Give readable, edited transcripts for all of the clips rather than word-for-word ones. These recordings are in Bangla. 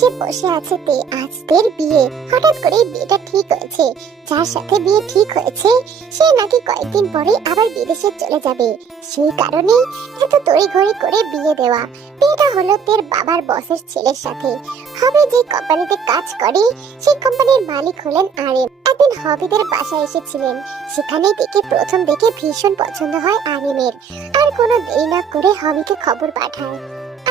এসে বসে আছে তে। আজ তের বিয়ে। হঠাৎ করে বিয়েটা ঠিক হয়েছে। যার সাথে বিয়ে ঠিক হয়েছে সে নাকি কয়েকদিন পরে আবার বিদেশে চলে যাবে। সেই কারণে এত তড়িঘড়ি করে বিয়ে দেওয়া। বিয়েটা হলো তের বাবার বসের ছেলের সাথে। হবে যে কোম্পানিতে কাজ করে সেই কোম্পানির মালিক হলেন আরিম। একদিন হবিদের বাসায় এসেছিলেন। সেখানে দেখে প্রথম দেখে ভীষণ পছন্দ হয় আরিমের। আর কোনো দেরি না করে হবিকে খবর পাঠায়।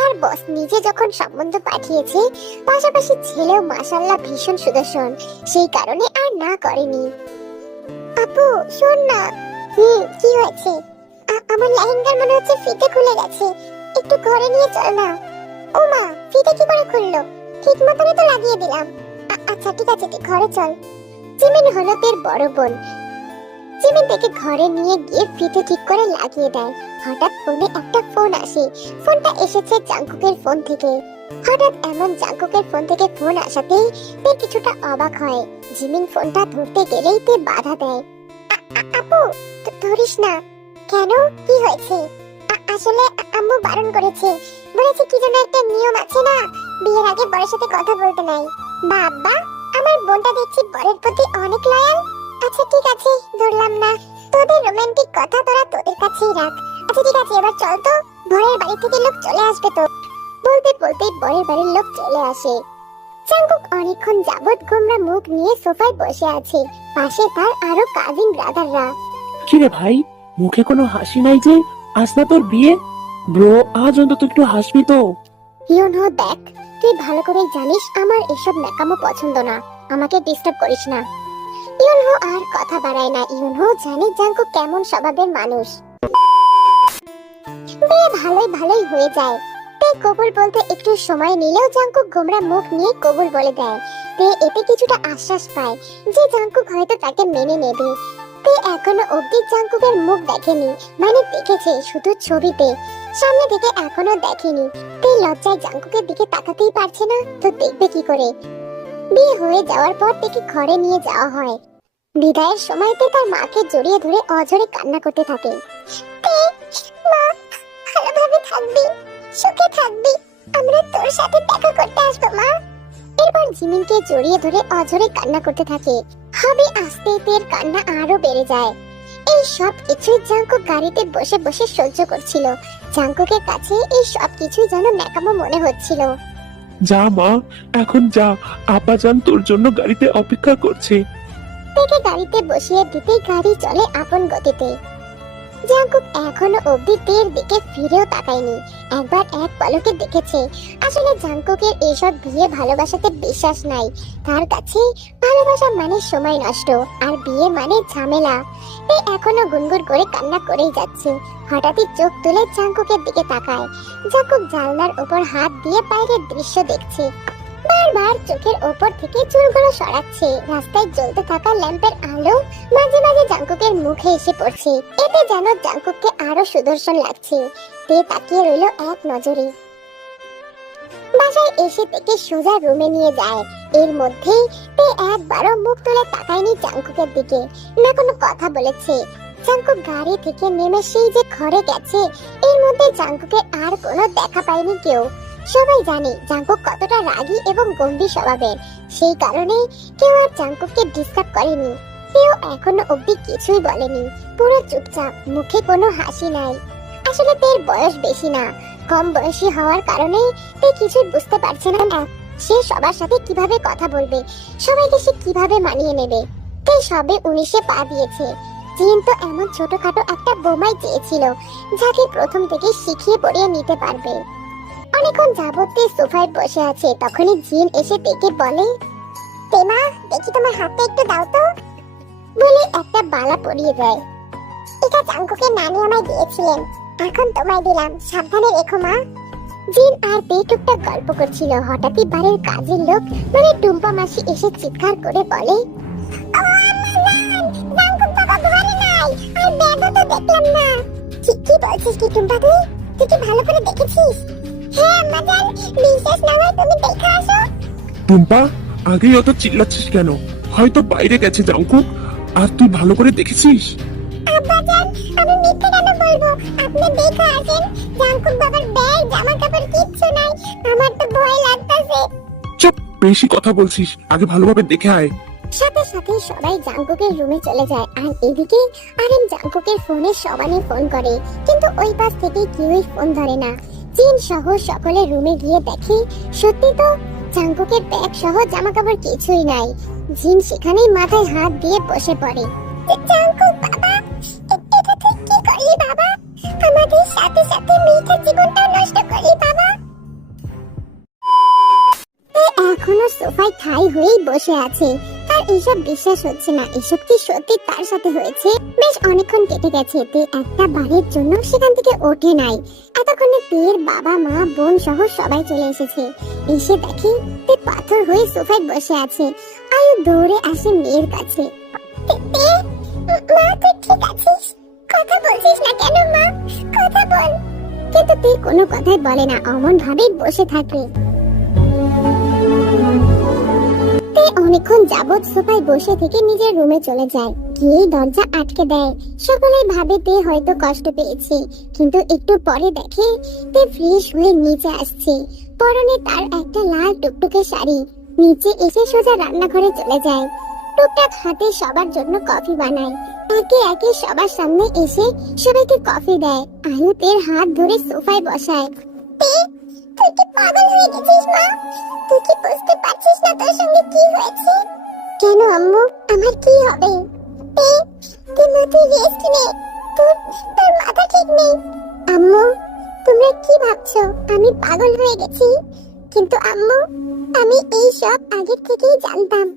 আর বস নিজে যখন সম্বন্ধ পাঠিয়েছে, পাশাপাশি ছেলেও মাশাআল্লাহ ভীষণ সুদর্শন, সেই কারণে আর না করেনি। আপু শোন না। কি হয়েছে? আমার লেহেঙ্গার মনে হচ্ছে ফিতে খুলে গেছে, একটু ঘরে নিয়ে চল না। ও মা, ফিতে কি করে খুললো? ঠিক মতনই তো লাগিয়ে দিলাম। আচ্ছা ঠিক আছে, তুই ঘরে চল। জিমিন হলো তের বড় বোন। জিমিন থেকে ঘরে নিয়ে গিয়ে ফিতে ঠিক করে লাগিয়ে দেয়। হঠাৎ ফোনে একটা ফোন আসে। ফোনটা এসেছে জাংকুকের ফোন থেকে। হঠাৎ এমন জাংকুকের ফোন থেকে ফোন আসাতেই তে কিছুটা অবাক হয়। জিমিন ফোনটা ধরতে গেলেই তে বাধা দেয়। আপু ধরিস না। কেন, কি হয়েছে? আসলে আম্মু বারণ করেছে, বলেছে কি যেন একটা নিয়ম আছে না, বিয়ের আগে বরের সাথে কথা বলতে নাই। বাবা, আমার বোনটা দেখছি বরের প্রতি অনেক লয়াল। আচ্ছা ঠিক আছে, ধরলাম না। তোদের রোমান্টিক কথা তোরা তোদের কাছেই রাখ। আচ্ছা ঠিক আছে, এবার চল তো, বরের বাড়ি থেকে লোক চলে আসবে তো। বলতে বলতেই বরের বাড়ির লোক চলে আসে। জাংকুক অনেকক্ষণ যাবৎ গোমরা মুখ নিয়ে সোফায় বসে আছে। পাশে তার আরো কাজিন ব্রাদাররা। কি রে ভাই, মুখে কোনো হাসি নাই যে? আজ না তোর বিয়ে? ব্রো, আজ অন্তত একটু হাসবি তো। ইউনহো দেখ, তুই ভালো করে জানিস আমার এসব ন্যাকামো পছন্দ না। আমাকে ডিস্টার্ব করিস না। ইউনহো আর কথা বাড়ায় না। ইউনহো জানে জাংকুক কেমন স্বভাবের মানুষ। বিয়ে ভালোই হয়ে যায়। তে কবুল বলতে একটু সময় নিলেও জাংকুক গোমরা মুখ নিয়ে কবুল বলে দেয়। তে এতে কিছুটা আশ্বাস পায় যে জাংকুক হয়তো তাকে মেনে নেবে। তে এখনো অব্দি জাংকুকের মুখ দেখেনি, মানে দেখেছে শুধু ছবিতে, সামনে থেকে এখনো দেখেনি। তে লজ্জায় জাংকুকের দিকে তাকাতেই পারছে না, তো দেখবে কি করে। বিয়ে হয়ে যাওয়ার পর থেকে ঘরে নিয়ে যাওয়া হয়। বিদায়ের সময় তে তার মাকে জড়িয়ে ধরে অঝরে কান্না করতে থাকে। তে মা, ভালোভাবে থাকবি, সুখে থাকবি, আমরা তোর সাথে দেখা করতে আসবো মা। এরপর জিমিনকে জড়িয়ে ধরে অঝরে কান্না করতে থাকে। হবে আস্তে তের কান্না আরো বেড়ে যায়। এই সব কিছুই জাংকুক গাড়িতে বসে বসে সহ্য করছিল। জাংকুকের কাছে এই সব কিছুই যেন ন্যাকামো মনে হচ্ছিল। যা মা, এখন যা, আব্বাজান তোর জন্য গাড়িতে অপেক্ষা করছে। তেকে গাড়িতে বসিয়ে দিতেই গাড়ি চলে আপন গতিতে। জাংকুক এখনো অব্দি তের দিকে ফিরেও তাকায়নি। একবার এক পলকে দেখেছে আসলে জাংকুকের এসব বিয়ে ভালোবাসাতে বিশ্বাস নাই। তার কাছে ভালোবাসা মানে সময় নষ্ট, আর বিয়ে মানে ঝামেলা। তে এখনো গুনগুন করে কান্না করেই যাচ্ছে। হঠাৎই চোখ তুলে জাংকুকের দিকে তাকায়। জাংকুক জানলার উপর হাত দিয়ে বাইরের দৃশ্য দেখছে। বারবার চোখের ওপর থেকে চুলগুলো সরাচ্ছে। রাস্তায় জ্বলতে থাকা ল্যাম্পের আলো মাঝে মাঝে জাংকুকের মুখে এসে পড়ছে। এতে যেন জাংকুককে আরো সুদর্শন লাগছে। তে তাকিয়ে রইল এক নজরে। বাসায় এসে থেকে সোজা রুমে নিয়ে যায়। এর মধ্যেই তে একবারও মুখ তুলে তাকায়নি জাংকুকের দিকে, না কোনো কথা বলেছে। জাংকুক গাড়ি থেকে নেমে সেই যে ঘরে গেছে, এর মধ্যে জাংকুকের আর কোনো দেখা পায়নি কেউ। সবাই জানে জাংকুক কতটা রাগী এবং গম্ভীর স্বভাবের, সেই কারণে কেউ আর জাংকুককে ডিস্টার্ব করেনি। কেউ এখনো অব্দি কিছুই বলেনি, পুরো চুপচাপ, মুখে কোনো হাসি নাই। আসলে তের বয়স বেশি না, কম বয়সী হওয়ার কারণে তে কিছুই বুঝতে পারছে না সে সবার সাথে কিভাবে কথা বলবে, সবাইকে সে কিভাবে মানিয়ে নেবে। তে সবে 19-এ পা দিয়েছে। জিন তো এমন ছোটখাটো একটা বোমাই চেয়েছিল, যাকে প্রথম থেকে শিখিয়ে পড়িয়ে নিতে পারবে। অনেকক্ষণ যাবত সোফায় বসে আছে, তখনই জিন এসে ডেকে বলে, তেমা দেখি তোমার হাতে একটু দাও তো, বলে একটা বালা পরিয়ে দেয়। এটা জাংকুকের নানি আমায় দিয়েছিলেন, এখন তোমায় দিলাম, সাবধানে রেখো মা। জিন আর তে টুকটাক গল্প করছিল। হঠাৎই বাড়ির কাজের লোক মানে টুম্পা মাসি এসে চিৎকার করে বলে, জাংকুক বাবা ঘরে নাই, আর ব্যাগও তো দেখলাম না। কি বলছিস কি টুম্পা, তুই কি ভালো করে দেখেছিস? হ্যাঁ আম্মাজান, বিশ্বাস না হয় তুমি দেখে আসো। টুম্পা, আগেই অত চিল্লাচ্ছিস কেন? হয়তো বাইরে গেছে জাংকুক, আর তুই ভালো করে দেখেছিস? আব্বাজান, আমি মিথ্যে কেন বলবো? আপনি দেখে আসেন, জাংকুক বাবার ব্যাগ জামা কাপড় কিচ্ছু নাই, আমার তো ভয় লাগতাছে। বেশি কথা বলছিস, আগে ভালোভাবে দেখে আয়। সাথে সাথে সবাই জাঙ্কুকের রুমে চলে যায় আর এদিকে আরেম জাঙ্কুকের ফোনে সবানে ফোন করে, কিন্তু ওই পাশ থেকে কেউই ফোন ধরে না। জিন সহ সকলে রুমে গিয়ে দেখে সত্যি তো জাঙ্কুকের ব্যাগ সহ জামা কাপড় কিছুই নাই। জিন সেখানেই মাথায় হাত দিয়ে বসে পড়ে। জাঙ্কুক বাবা, এটা তুই কি করলি বাবা? আমাদের সাথে সাথে মেয়েটার জীবনটা নষ্ট করলি বাবা। এখনো সোফায় ঠাই হয়েই বসে আছে, তার এইসব বিশ্বাস হচ্ছে না এসব কি সত্যি তার সাথে হয়েছে। বেশ অনেকক্ষণ কেটে গেছে, তে একটা বারের জন্য সেখান থেকে ওঠে নাই। এতক্ষণে তের বাবা মা বোন সহ সবাই চলে এসেছে। এসে দেখে তে পাথর হয়ে সোফায় বসে আছে। আয়ু দৌড়ে আসে মেয়ের কাছে। মা তুই ঠিক আছিস? কথা বলছিস না কেন মা? কথা বল। কিন্তু তে কোনো কথাই বলে না, অমন ভাবেই বসে থাকে। তে অনেকক্ষণ যাবৎ সোফায় বসে থেকে নিজের রুমে চলে যায়, গিয়ে দরজা আটকে দেয়। সকলেই ভাবে তে হয়তো কষ্ট পেয়েছে, কিন্তু একটু পরে দেখে তে ফ্রেশ হয়ে নিচে আসছে। পরনে তার একটা লাল টুকটুকে শাড়ি। নিচে এসে সোজা রান্নাঘরে চলে যায়। টুকটাক হাতে সবার জন্য কফি বানায়। একে একে সবার সামনে এসে সবাইকে কফি দেয়। আয়ু তের হাত ধরে সোফায় বসায়। তুই কি পাগল হয়ে গেছিস মা? তুই কি বুঝতে পারছিস না তোর সঙ্গে কি হয়েছে? কেন আম্মু, আমার কি হবে? তুই রেস্ট নে, তোর মাথা ঠিক নেই। আম্মু, তোমরা কি ভাবছো আমি পাগল হয়ে গেছি? কিন্তু আম্মু, আমি এই সব আগে থেকেই জানতাম।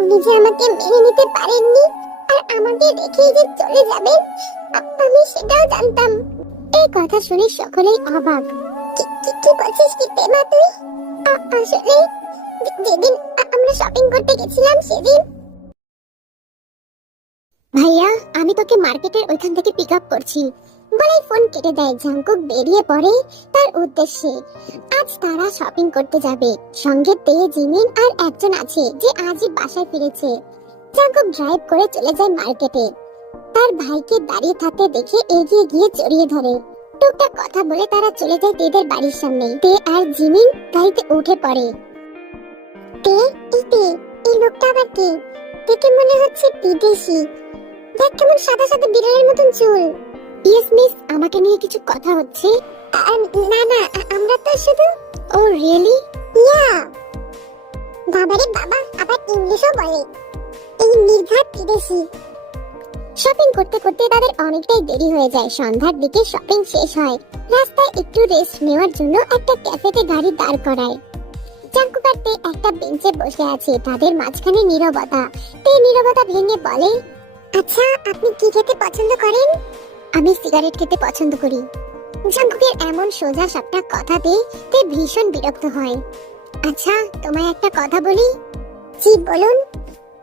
উনি যে আমাকে মেনে নিতে পারেননি আর আমাকে রেখে যে চলে যাবেন, আমি সেটাও জানতাম। এই কথা শুনে সকলেই অবাক। কি বলছিস কি প্রেমা তুই? আসলে যেদিন আমরা শপিং করতে গেছিলাম সেদিন। ভাইয়া, আমি তোকে মার্কেটের ওইখান থেকে পিক আপ করছি বলে ফোন কেটে দেয়। জাঙ্কুক বেরিয়ে পড়ে তার উদ্দেশ্যে। আজ তারা শপিং করতে যাবে, সঙ্গে তে, জিমিন আর একজন আছে যে আজই বাসায় ফিরেছে। জাঙ্কুক ড্রাইভ করে চলে যায় মার্কেটে। তার ভাইকে দাঁড়িয়ে থাকতে দেখে এগিয়ে গিয়ে জড়িয়ে ধরে। টুকটাক কথা বলে তারা চলে যায় তেদের বাড়ির সামনে। তে আর জিমিন গাড়িতে উঠে পড়ে। এই লোকটা আবার কে? দেখে মনে হচ্ছে বিদেশি। দেখ কেমন সাদা সাদা বিড়ালের মতন চুল। ইয়েস মিস, আমাকে নিয়ে কিছু কথা হচ্ছে। না, আমরা তো শুধু। ও রিয়েলি? ইয়া। বাবারে বাবা, আবার ইংলিশও বলে। এই নির্ঘাত বিদেশি। শপিং করতে করতে তাদের অনেকটাই দেরি হয়ে যায়। সন্ধ্যার দিকে শপিং শেষ হয়। রাস্তায় একটু রেস্ট নেওয়ার জন্য একটা ক্যাফেতে গাড়ি দাঁড় করায়। জাঙ্কুক আর তে একটা বেঞ্চে বসে আছে, তাদের মাঝখানে নীরবতা। তে নীরবতা ভেঙে বলে, আচ্ছা আপনি কি খেতে পছন্দ করেন? আমি সিগারেট খেতে পছন্দ করি। জাঙ্কুকের এমন সোজা সাপটা কথাতে তে ভীষণ বিরক্ত হয়। আচ্ছা তোমায় একটা কথা বলি। জি বলুন।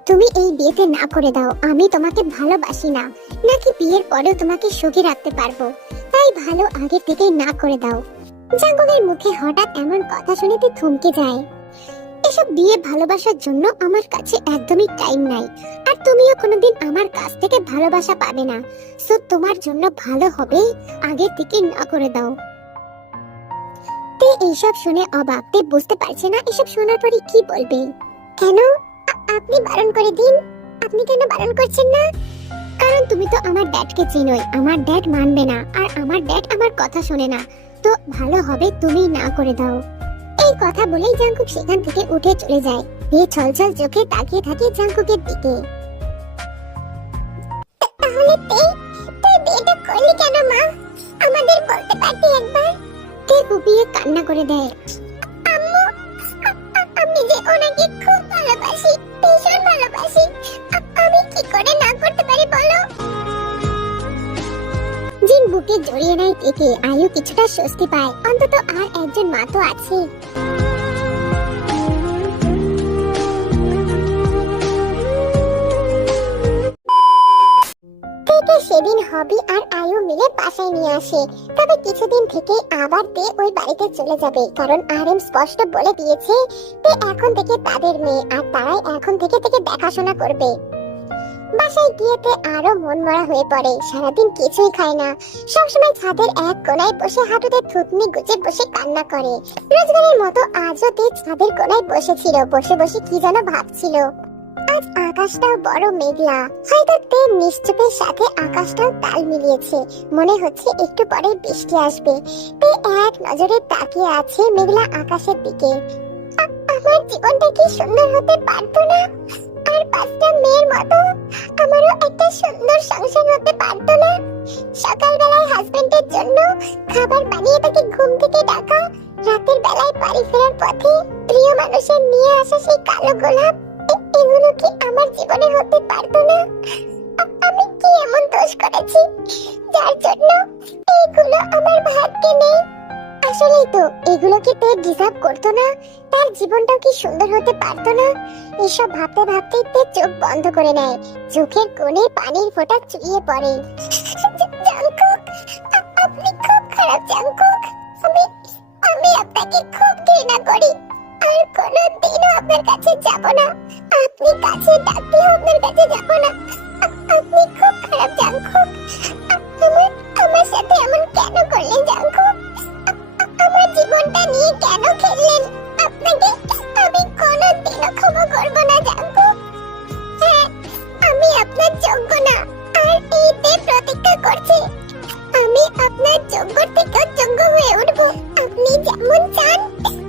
তুমি এই বিয়েতে না করে দাও। আমি তোমাকে ভালোবাসি না, নাকি বিয়ের পরেও তোমাকে সুখী রাখতে পারবো, তাই ভালো আগে থেকেই না করে দাও। জাঙ্কুকের মুখে হঠাৎ এমন কথা শুনে তে থমকে যায়। এসব বিয়ে ভালোবাসার জন্য আমার কাছে একদমই টাইম নাই, আর তুমিও কোনোদিন আমার কাছ থেকে ভালোবাসা পাবে না। সো তোমার জন্য ভালো হবে আগে থেকে না করে দাও। তে এইসব শুনে অবাক। তে বুঝতে পারছে না এসব শোনার পরে কি বলবে। কেন? আপনি বারণ করে দিন। আপনি কেন বারণ করছেন না? কারণ তুমি তো আমার ড্যাডকে চিনোই। আমার ড্যাড মানবে না, আর আমার ড্যাড আমার কথা শোনে না। তো ভালো হবে তুমি না করে দাও। এই কথা বলেই জাঙ্কুক সেখান থেকে উঠে চলে যায়। তে ছলছল চোখে তাকিয়ে থাকে জাঙ্কুকের দিকে। তাহলে তুই বিয়েটা করলি কেন মা? আমাদের বলতে পারতি একবার। তে কুপিয়ে কান্না করে দেয়। আম্মু, আমি যে ওনাকে খুব ভালোবাসি, ভীষণ ভালোবাসি। আমি কি করে না করতে পারি বলো? জিন বুকে জড়িয়ে নেয় তেকে। আয়ু কিছুটা স্বস্তি পায়, অন্তত আর একজন মা তো আছে। তেকে সেদিন হবি আর আয়ু মিলে বাসায় নিয়ে আসে। তবে কিছুদিন থেকে আবার তে ওই বাড়িতে চলে যাবে, কারণ আরএম স্পষ্ট বলে দিয়েছে তে এখন থেকে তাদের মেয়ে, আর তারাই এখন থেকে দেখাশোনা করবে। বাসায় গিয়েতে আরো মন মরা হয়ে পড়ে। সারাদিন কিছুই খায় না, সবসময় ছাদের এক কোনায় বসে হাঁটুতে থুতনি গুজে বসে কান্না করে। রোজগারের মতো আজও তে ছাদের কোনায় বসেছিল, বসে বসে কি যেন ভাবছিল। আজ আকাশটাও বড় মেঘলা, হয়তো তে নিশ্চুপের সাথে আকাশটাও তাল মিলিয়েছে। মনে হচ্ছে একটু পরে বৃষ্টি আসবে। তে এক নজরে তাকিয়ে আছে মেঘলা আকাশের দিকে। আমার জীবনটা কি সুন্দর হতে পারতো না? আর 5টা মেয়ের মতো আমারও একটা সুন্দর সংসার হতে পারতো না? সকালবেলায় হাজবেন্ডের জন্য খাবার বানিয়ে তাকে ঘুম থেকে ডাকা, রাতের বেলায় বাড়ি ফেরার পথে প্রিয় মানুষের নিয়ে আসা সেই কালো গোলাপ, এগুলো কি আমার জীবনে হতে পারতো না? আমি কি এমন দোষ করেছি যার জন্য এগুলো আমার ভাগ্যে নেই? আসলেই তো এগুলো কি তে ডিজার্ভ করতো না? তার জীবনটাও কি সুন্দর হতে পারতো না? এসব ভাবতে ভাবতেই তে চোখ বন্ধ করে নেয়। চোখের কোণে পানির ফোঁটা চুইয়ে পড়ে। জাংকুক, আপনি খুব খারাপ জাংকুক। আমি আপনাকে খুব ঘৃণা করি। আর কোনোদিনও আপনার কাছে যাব না। আপনি কাছে ডাকলেও আপনার কাছে যাব না। আপনি খুব খারাপ জাংকুক। আমার সাথে এমন কেন করলেন জাংকুক? আমার জীবনটা নিয়ে কেন খেললেন? আপনাকে আমি কোনোদিনও ক্ষমা করব না জাংকুক। হ্যাঁ, আমি আপনার যোগ্য না। আর এইতে প্রতিজ্ঞা করছি, আমি আপনার যোগ্য থেকেও যোগ্য হয়ে উঠব। আপনি যেমন চান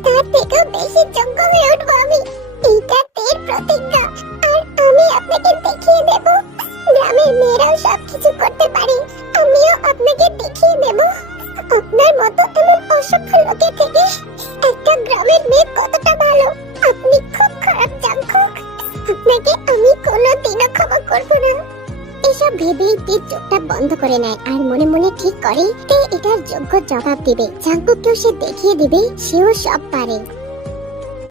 তার থেকেও বেশি যোগ্য হয়ে উঠব আমি। এইটা তের প্রতিজ্ঞা। আর আমি আপনাকে দেখিয়ে দেব গ্রামের মেয়েরাও সবকিছু করতে পারে। আমিও আপনাকে দেখিয়ে দেব আপনার মতো এমন অসভ্য লোকের থেকে একটা গ্রামের মেয়ে কতটা ভালো। আপনি খুব খারাপ জাংকুক। আপনাকে আমি কোনোদিনও ক্ষমা করব না। এসব ভেবেই তীর চোখটা বন্ধ করে নেয় আর মনে মনে ঠিক করে তে এটার যোগ্য জবাব দিবে। জাংকুককেও সে দেখিয়ে দিবে সেও সব পারে।